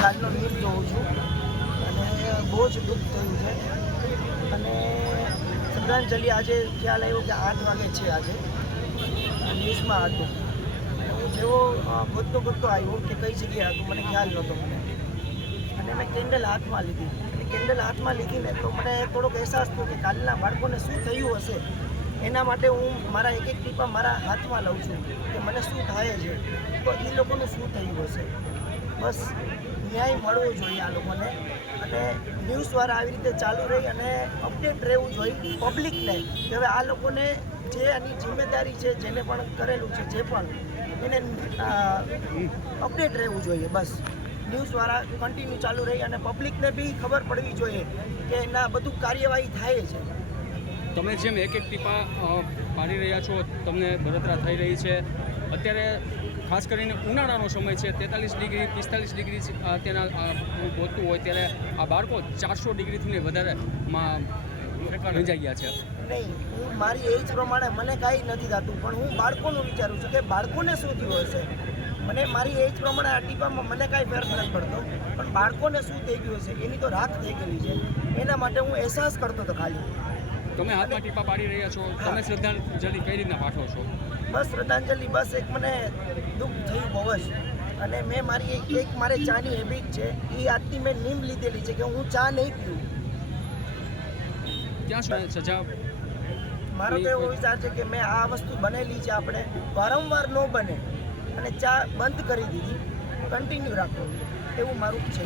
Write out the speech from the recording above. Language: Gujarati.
કાલનો ન્યૂઝ જોઉં છું અને બહુ જ દુઃખ થયું છે. અને શ્રદ્ધાંજલિ આજે ખ્યાલ આવ્યો કે 8 વાગે છે આજે ન્યૂઝમાં હતું. હું જેવો ગોતતો આવ્યો કે કઈ જગ્યાએ હતું મને ખ્યાલ નહોતો અને મેં કેન્ડલ હાથમાં લીધી. કેન્ડલ હાથમાં લીધી ને તો મને થોડોક અહેસાસ થયો કે કાલના બાળકોને શું થયું હશે. એના માટે હું મારા એક ટીપા મારા હાથમાં લઉં છું કે મને શું થાય છે, તો એ લોકોનું શું થયું હશે. બસ ન્યાય મળવો જોઈએ આ લોકોને. અને ન્યૂઝવાળા આવી રીતે ચાલુ રહી અને અપડેટ રહેવું જોઈએ પબ્લિકને કે હવે આ લોકોને જે આની જિમ્મેદારી છે, જેને પણ કરેલું છે, જે પણ એને અપડેટ રહેવું જોઈએ. બસ ન્યૂઝવાળા કન્ટિન્યુ ચાલુ રહી અને પબ્લિકને બી ખબર પડવી જોઈએ કે એના બધું કાર્યવાહી થાય છે. તમે જેમ એક ટીપા પાડી રહ્યા છો, તમને બળતરા થઈ રહી છે. અત્યારે ખાસ કરીને ઉનાળાનો સમય છે, 43 ડિગ્રી 45 ડિગ્રી અત્યારના પહોંચતું હોય ત્યારે આ બાળકો 400 ડિગ્રીથી વધારેમાં રંજાઈ ગયા છે. નહીં, હું મારી એજ પ્રમાણે મને કાંઈ નથી થતું, પણ હું બાળકોનું વિચારું છું કે બાળકોને શું થયું હશે. મને મારી એજ પ્રમાણે આ ટીપામાં મને કાંઈ ફેર નથી પડતો, પણ બાળકોને શું થઈ ગયું હશે એની તો રાખ થઈ ગયેલી છે. એના માટે હું અહેસાસ કરતો હતો ખાલી. તમે હાથમાં ટીપા પાડી રહ્યા છો, તમે શ્રદ્ધાંજલિ કઈ રીતના પાઠવો છો? બસ શ્રદ્ધાંજલિ, બસ એક મને દુઃખ થયું બહુ જ. અને મેં મારી એક મારે ચાની હેબિટ છે, એ આજથી મેં નીમ લીધેલી છે કે હું ચા નહીં પીવું. ક્યાં સજા? મારો તો એવો વિચાર છે કે મેં આ વસ્તુ બનેલી છે, આપણે વારંવાર ન બને અને ચા બંધ કરી દીધી, કન્ટિન્યુ રાખો એવું મારું છે.